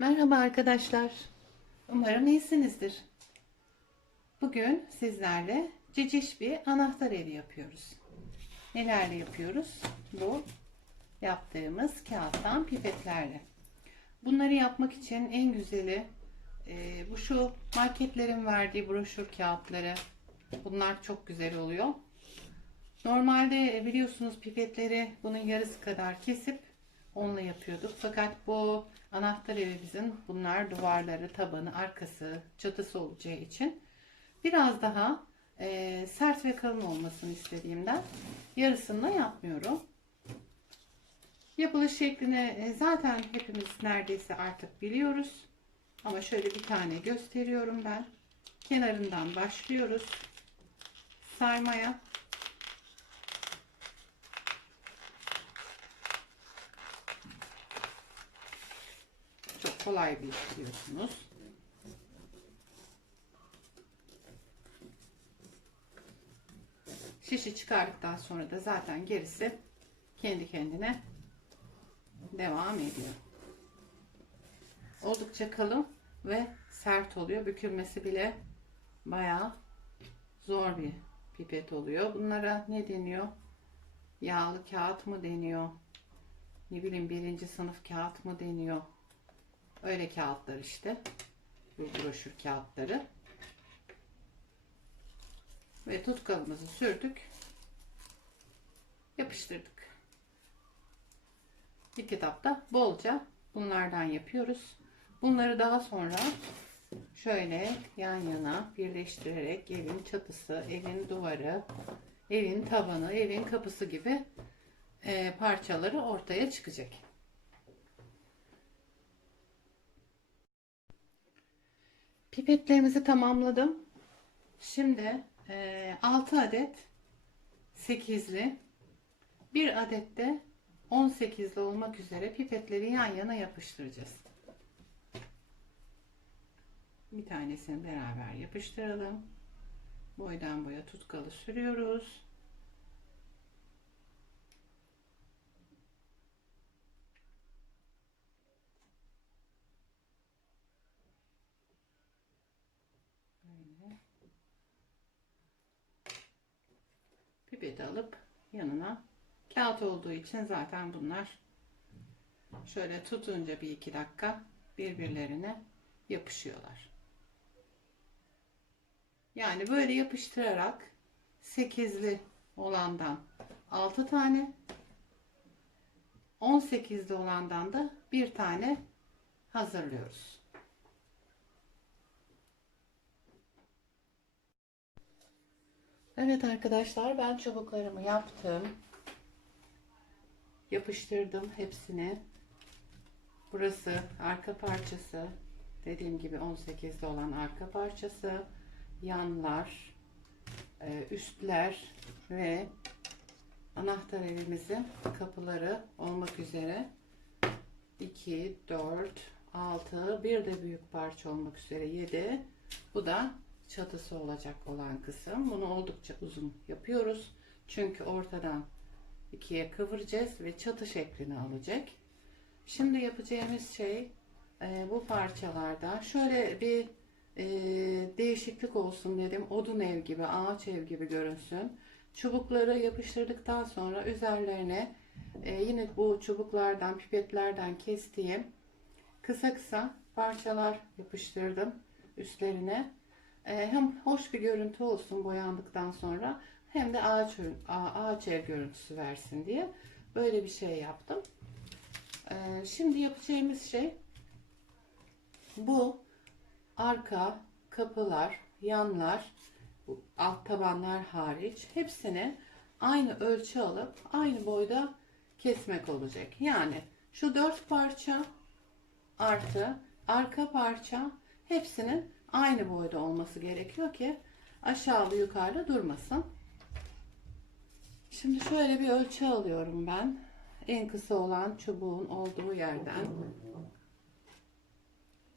Merhaba arkadaşlar. Umarım iyisinizdir. Bugün sizlerle ciciş bir anahtar evi yapıyoruz. Nelerle yapıyoruz? Bu yaptığımız kağıttan pipetlerle. Bunları yapmak için en güzeli e, bu şu marketlerin verdiği broşür kağıtları. Bunlar çok güzel oluyor. Normalde biliyorsunuz pipetleri bunun yarısı kadar kesip onunla yapıyorduk. Fakat bu anahtar evimizin bunlar duvarları, tabanı, arkası, çatısı olacağı için biraz daha e, sert ve kalın olmasını istediğimden yarısını yapmıyorum. Yapılış şeklini e, zaten hepimiz neredeyse artık biliyoruz. Ama şöyle bir tane gösteriyorum ben. Kenarından başlıyoruz saymaya. Kolay biliyorsunuz. Şişi çıkardıktan sonra da zaten gerisi kendi kendine devam ediyor. Oldukça kalın ve sert oluyor. Bükülmesi bile bayağı zor bir pipet oluyor. Bunlara ne deniyor? Yağlı kağıt mı deniyor? Ne bileyim birinci sınıf kağıt mı deniyor? Öyle kağıtlar işte. Bu broşür kağıtları. Ve tutkalımızı sürdük. Yapıştırdık. Bir kitapta bolca bunlardan yapıyoruz. Bunları daha sonra şöyle yan yana birleştirerek evin çatısı, evin duvarı, evin tabanı, evin kapısı gibi e, parçaları ortaya çıkacak. Pipetlerimizi tamamladım. Şimdi e, 6 adet 8'li, bir adet de 18'li olmak üzere pipetleri yan yana yapıştıracağız. Bir tanesini beraber yapıştıralım. Boydan boya tutkalı sürüyoruz. Pipeti alıp yanına kağıt olduğu için zaten bunlar şöyle tutunca bir iki dakika birbirlerine yapışıyorlar. Yani böyle yapıştırarak 8'li olandan 6 tane 18'li olandan da bir tane hazırlıyoruz. Evet arkadaşlar ben çubuklarımı yaptım. Yapıştırdım hepsini. Burası arka parçası. Dediğim gibi 18'li olan arka parçası. Yanlar, e, üstler ve anahtar evimizin kapıları olmak üzere 2, 4, 6, bir de büyük parça olmak üzere 7. Bu da çatısı olacak olan kısım. Bunu oldukça uzun yapıyoruz. Çünkü ortadan ikiye kıvıracağız ve çatı şeklini alacak. Şimdi yapacağımız şey e, bu parçalarda şöyle bir e, değişiklik olsun dedim. Odun ev gibi, ağaç ev gibi görünsün. Çubukları yapıştırdıktan sonra üzerlerine e, yine bu çubuklardan, pipetlerden kestiğim kısa kısa parçalar yapıştırdım üstlerine. E, hem hoş bir görüntü olsun boyandıktan sonra hem de ağaç, ağaç ev görüntüsü versin diye böyle bir şey yaptım. E, şimdi yapacağımız şey bu arka kapılar, yanlar, alt tabanlar hariç hepsini aynı ölçü alıp aynı boyda kesmek olacak. Yani şu dört parça artı arka parça hepsinin aynı boyda olması gerekiyor ki aşağıda yukarıda durmasın. Şimdi şöyle bir ölçü alıyorum ben. En kısa olan çubuğun olduğu yerden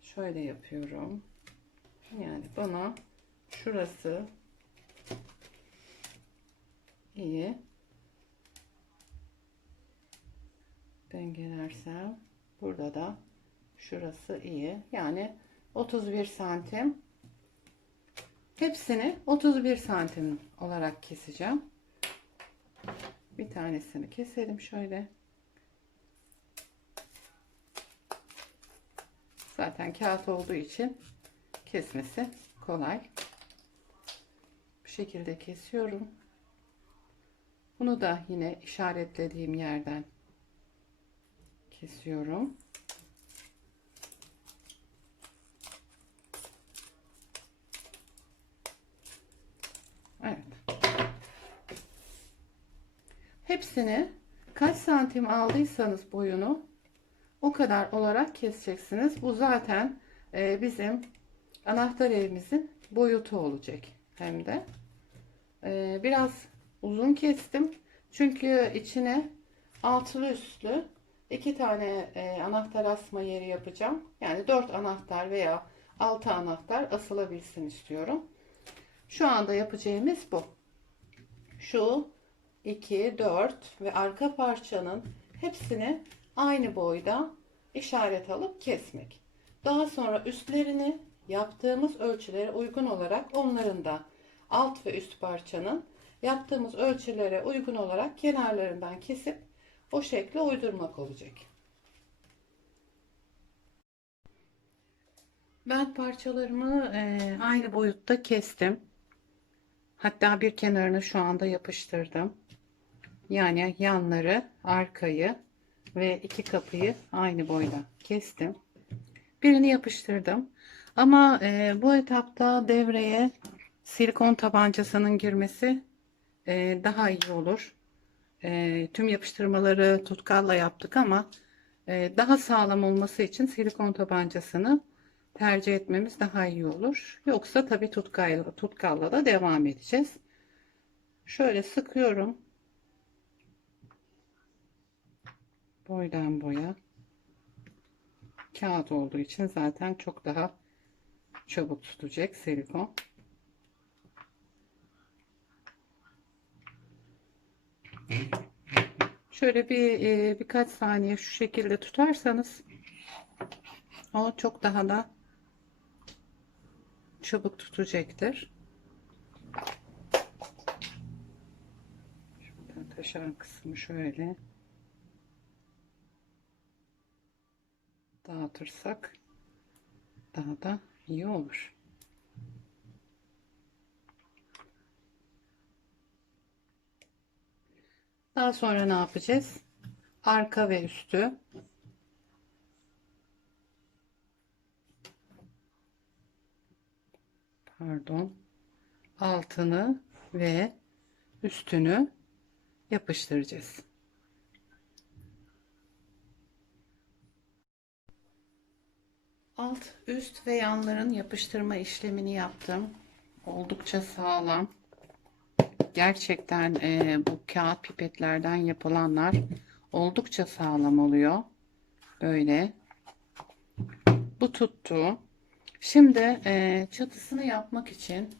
şöyle yapıyorum. Yani bana şurası iyi dengelersem burada da Şurası iyi. Yani 31 santim. Hepsini 31 santim olarak keseceğim. Bir tanesini keselim şöyle. Zaten kağıt olduğu için kesmesi kolay. Bu şekilde kesiyorum. Bunu da yine işaretlediğim yerden kesiyorum. Evet. Hepsini kaç santim aldıysanız boyunu o kadar olarak keseceksiniz. Bu zaten e, bizim anahtar evimizin boyutu olacak hem de. E, biraz uzun kestim. Çünkü içine altılı üstlü iki tane e, anahtar asma yeri yapacağım. Yani dört anahtar veya altı anahtar asılabilsin istiyorum. Şu anda yapacağımız bu. Şu 2, 4 ve arka parçanın hepsini aynı boyda işaret alıp kesmek. Daha sonra üstlerini yaptığımız ölçülere uygun olarak onların da alt ve üst parçanın yaptığımız ölçülere uygun olarak kenarlarından kesip o şekle uydurmak olacak. Ben parçalarımı e, aynı boyutta kestim. Hatta bir kenarını şu anda yapıştırdım. Yani yanları, arkayı ve iki kapıyı aynı boyda kestim. Birini yapıştırdım. Ama e, bu etapta devreye silikon tabancasının girmesi e, daha iyi olur. E, tüm yapıştırmaları tutkalla yaptık ama e, daha sağlam olması için silikon tabancasını tercih etmemiz daha iyi olur. Yoksa tabi tutkalla, tutkalla da devam edeceğiz. Şöyle sıkıyorum. Boydan boya. Kağıt olduğu için zaten çok daha çabuk tutacak silikon. Şöyle bir e, birkaç saniye şu şekilde tutarsanız o çok daha da çabuk tutacaktır. Şuradan taşan kısmı şöyle dağıtırsak daha da iyi olur. Daha sonra ne yapacağız? Arka ve üstü pardon altını ve üstünü yapıştıracağız. Alt, üst ve yanların yapıştırma işlemini yaptım. Oldukça sağlam. Gerçekten e, bu kağıt pipetlerden yapılanlar oldukça sağlam oluyor. Böyle. Bu tuttu. Şimdi e, çatısını yapmak için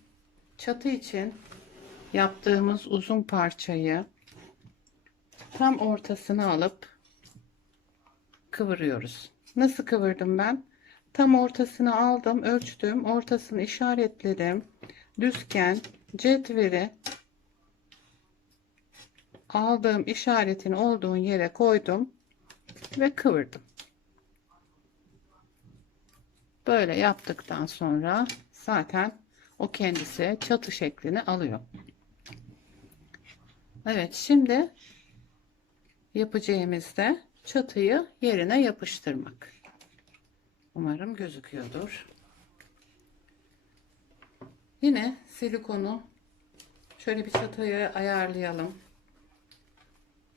çatı için yaptığımız uzun parçayı tam ortasını alıp kıvırıyoruz. Nasıl kıvırdım ben? Tam ortasını aldım, ölçtüm, ortasını işaretledim. Düzken cetveli aldığım işaretin olduğu yere koydum ve kıvırdım. Böyle yaptıktan sonra zaten o kendisi çatı şeklini alıyor. Evet şimdi yapacağımız da çatıyı yerine yapıştırmak. Umarım gözüküyordur. Yine silikonu şöyle bir çatıyı ayarlayalım.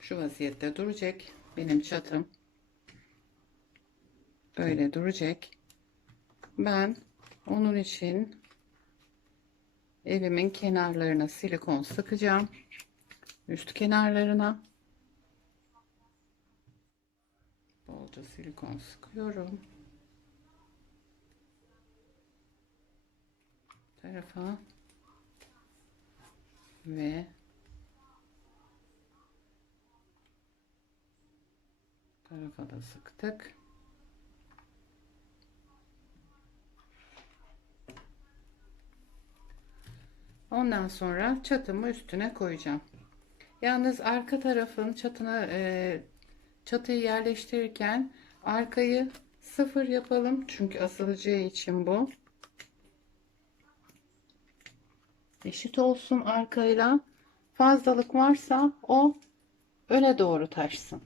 Şu vaziyette duracak. Benim çatım böyle duracak. Ben onun için evimin kenarlarına silikon sıkacağım. Üst kenarlarına bolca silikon sıkıyorum. tarafa ve tarafa da sıktık. Ondan sonra çatımı üstüne koyacağım. Yalnız arka tarafın çatına e, çatıyı yerleştirirken arkayı sıfır yapalım. Çünkü asılacağı için bu. Eşit olsun arkayla. Fazlalık varsa o öne doğru taşsın.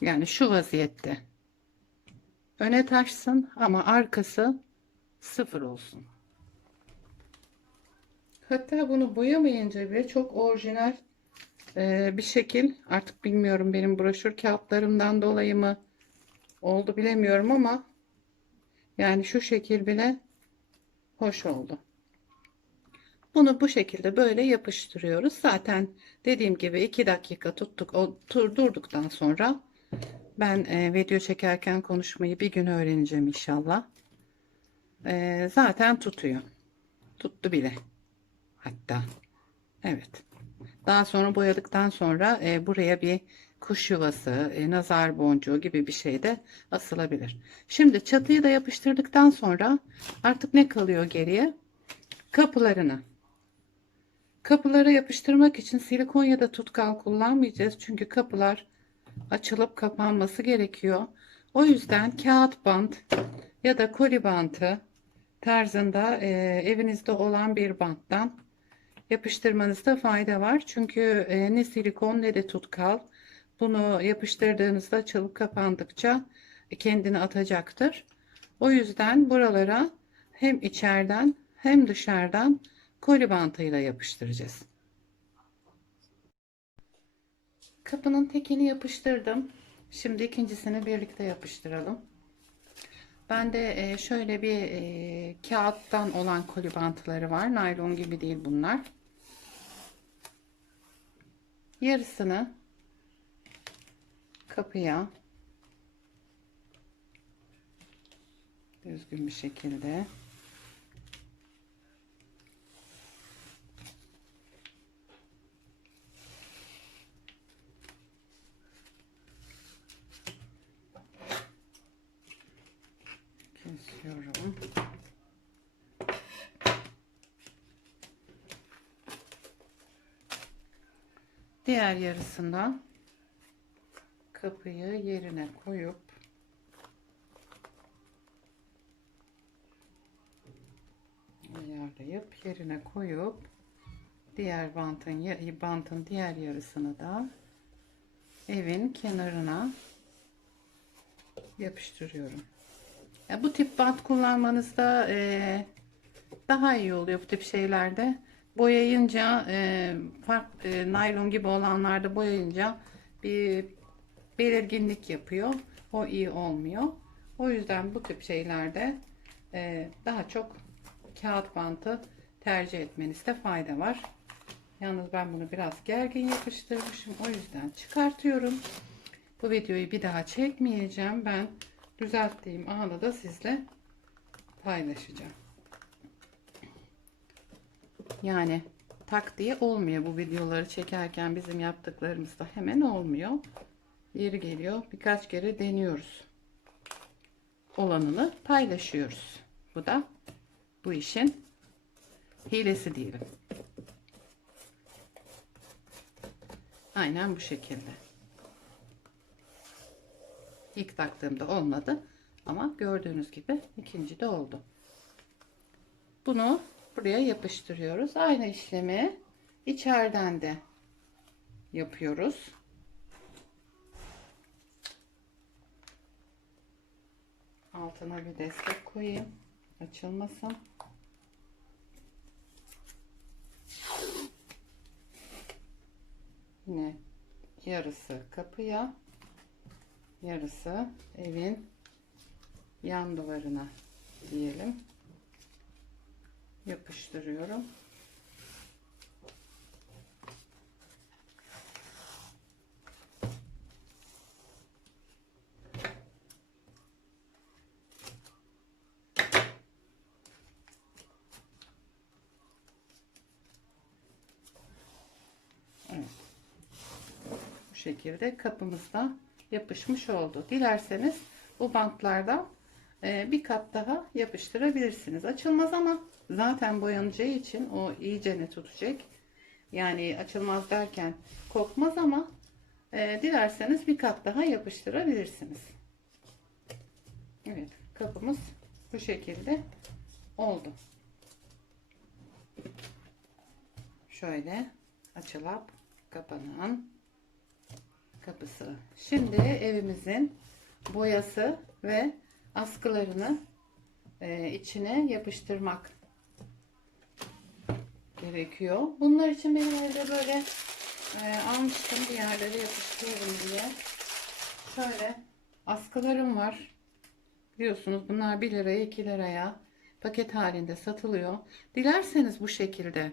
Yani şu vaziyette. Öne taşsın ama arkası sıfır olsun. Hatta bunu boyamayınca bile çok orijinal e, bir şekil artık bilmiyorum benim broşür kağıtlarımdan dolayı mı oldu bilemiyorum ama yani şu şekil bile hoş oldu. Bunu bu şekilde böyle yapıştırıyoruz. Zaten dediğim gibi 2 dakika tuttuk. O tur durduktan sonra ben e, video çekerken konuşmayı bir gün öğreneceğim inşallah. E, zaten tutuyor. Tuttu bile. Hatta. Evet. Daha sonra boyadıktan sonra e, buraya bir kuş yuvası, e, nazar boncuğu gibi bir şey de asılabilir. Şimdi çatıyı da yapıştırdıktan sonra artık ne kalıyor geriye? Kapılarını. Kapılara yapıştırmak için silikon ya da tutkal kullanmayacağız. Çünkü kapılar açılıp kapanması gerekiyor. O yüzden kağıt bant ya da koli bantı tarzında e, evinizde olan bir banttan yapıştırmanızda fayda var. Çünkü e, ne silikon ne de tutkal bunu yapıştırdığınızda açılıp kapandıkça kendini atacaktır. O yüzden buralara hem içeriden hem dışarıdan koli bantıyla yapıştıracağız. Kapının tekini yapıştırdım. Şimdi ikincisini birlikte yapıştıralım. Ben de e, şöyle bir e, kağıttan olan koli bantları var. Naylon gibi değil bunlar. Yarısını kapıya düzgün bir şekilde kesiyorum. Diğer yarısından kapıyı yerine koyup ayarlayıp yerine koyup diğer bantın bantın diğer yarısını da evin kenarına yapıştırıyorum. Ya bu tip bant kullanmanızda e, daha iyi oluyor bu tip şeylerde. Boyayınca e, fark, e, naylon gibi olanlarda boyayınca bir belirginlik yapıyor. O iyi olmuyor. O yüzden bu tip şeylerde e, daha çok kağıt bantı tercih etmenizde fayda var. Yalnız ben bunu biraz gergin yapıştırmışım. O yüzden çıkartıyorum. Bu videoyu bir daha çekmeyeceğim. Ben düzelttiğim anı da sizle paylaşacağım. Yani tak diye olmuyor bu videoları çekerken bizim yaptıklarımız da hemen olmuyor. Yeri geliyor birkaç kere deniyoruz. Olanını paylaşıyoruz. Bu da bu işin hilesi diyelim. Aynen bu şekilde. İlk taktığımda olmadı. Ama gördüğünüz gibi ikinci de oldu. Bunu buraya yapıştırıyoruz. Aynı işlemi içeriden de yapıyoruz. Altına bir destek koyayım. Açılmasın. Yine yarısı kapıya yarısı evin yan duvarına diyelim yapıştırıyorum Evet. Bu şekilde kapımızda yapışmış oldu. Dilerseniz bu bantlardan e, bir kat daha yapıştırabilirsiniz. Açılmaz ama zaten boyanacağı için o iyice ne tutacak. Yani açılmaz derken kokmaz ama e, dilerseniz bir kat daha yapıştırabilirsiniz. Evet kapımız bu şekilde oldu. Şöyle açılıp kapanan kapısı. Şimdi evimizin boyası ve askılarını e, içine yapıştırmak gerekiyor. Bunlar için benim evde böyle e, almıştım bir yerlere yapıştırıyorum diye. Şöyle askılarım var. Biliyorsunuz bunlar 1 liraya 2 liraya paket halinde satılıyor. Dilerseniz bu şekilde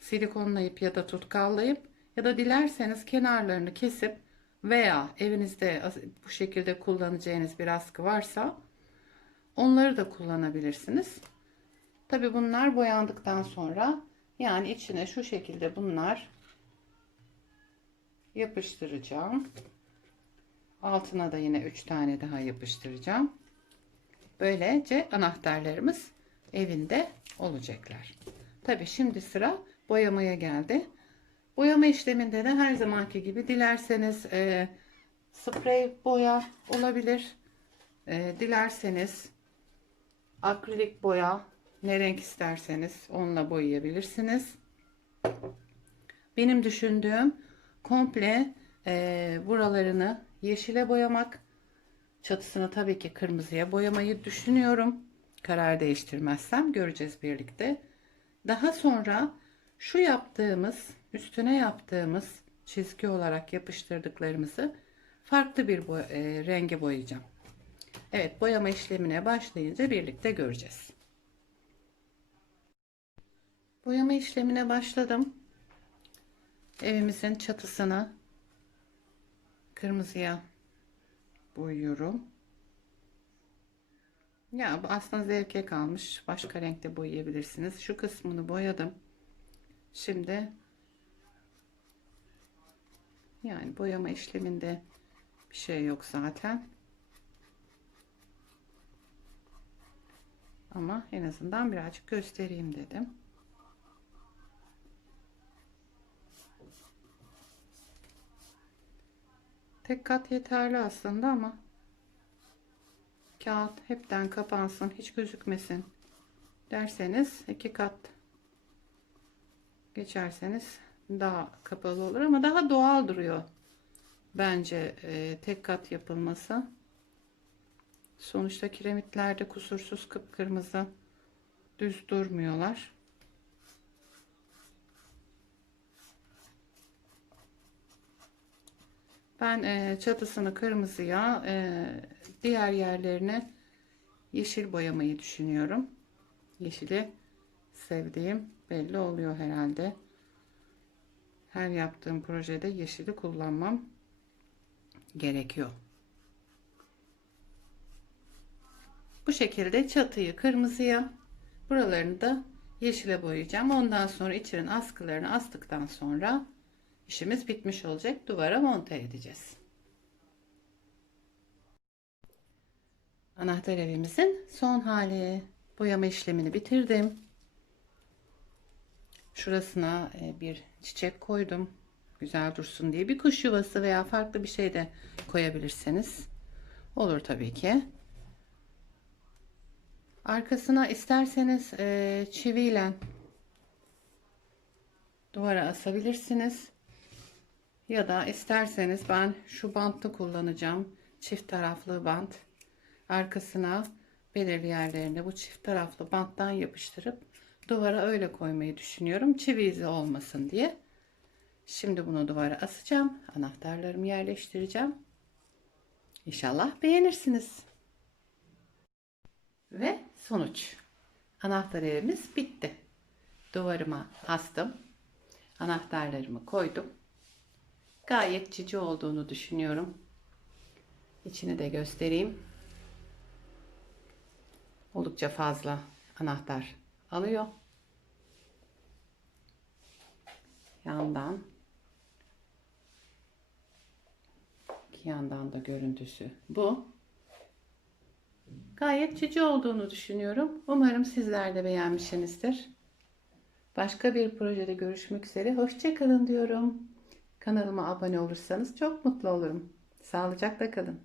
silikonlayıp ya da tutkallayıp ya da dilerseniz kenarlarını kesip veya evinizde bu şekilde kullanacağınız bir askı varsa onları da kullanabilirsiniz. Tabi bunlar boyandıktan sonra yani içine şu şekilde bunlar yapıştıracağım. Altına da yine 3 tane daha yapıştıracağım. Böylece anahtarlarımız evinde olacaklar. Tabi şimdi sıra boyamaya geldi. Boyama işleminde de her zamanki gibi dilerseniz e, sprey boya olabilir. E, dilerseniz akrilik boya ne renk isterseniz onunla boyayabilirsiniz. Benim düşündüğüm komple e, buralarını yeşile boyamak. Çatısını tabii ki kırmızıya boyamayı düşünüyorum. Karar değiştirmezsem göreceğiz birlikte. Daha sonra şu yaptığımız, üstüne yaptığımız çizgi olarak yapıştırdıklarımızı farklı bir boy e, renge boyayacağım. Evet, boyama işlemine başlayınca birlikte göreceğiz. Boyama işlemine başladım. Evimizin çatısını kırmızıya boyuyorum. Ya aslında zevke kalmış. Başka renkte boyayabilirsiniz. Şu kısmını boyadım. Şimdi yani boyama işleminde bir şey yok zaten. Ama en azından birazcık göstereyim dedim. Tek kat yeterli aslında ama kağıt hepten kapansın hiç gözükmesin derseniz iki kat geçerseniz daha kapalı olur ama daha doğal duruyor bence e, tek kat yapılması. Sonuçta kiremitlerde kusursuz kıpkırmızı düz durmuyorlar ben e, çatısını kırmızıya e, diğer yerlerine yeşil boyamayı düşünüyorum yeşili sevdiğim belli oluyor herhalde. Her yaptığım projede yeşili kullanmam gerekiyor. Bu şekilde çatıyı kırmızıya, buralarını da yeşile boyayacağım. Ondan sonra içinin askılarını astıktan sonra işimiz bitmiş olacak. Duvara monte edeceğiz. Anahtar evimizin son hali. Boyama işlemini bitirdim. Şurasına e, bir çiçek koydum. Güzel dursun diye. Bir kuş yuvası veya farklı bir şey de koyabilirsiniz. Olur tabii ki. Arkasına isterseniz e, çiviyle duvara asabilirsiniz. Ya da isterseniz ben şu bantı kullanacağım. Çift taraflı bant. Arkasına belirli yerlerine bu çift taraflı banttan yapıştırıp duvara öyle koymayı düşünüyorum. Çivi izi olmasın diye. Şimdi bunu duvara asacağım. Anahtarlarımı yerleştireceğim. İnşallah beğenirsiniz. Ve sonuç. Anahtar evimiz bitti. Duvarıma astım. Anahtarlarımı koydum. Gayet cici olduğunu düşünüyorum. İçini de göstereyim. Oldukça fazla anahtar alıyor. Yandan iki yandan da görüntüsü bu. Gayet cici olduğunu düşünüyorum. Umarım sizler de beğenmişsinizdir. Başka bir projede görüşmek üzere. Hoşçakalın diyorum. Kanalıma abone olursanız çok mutlu olurum. Sağlıcakla kalın.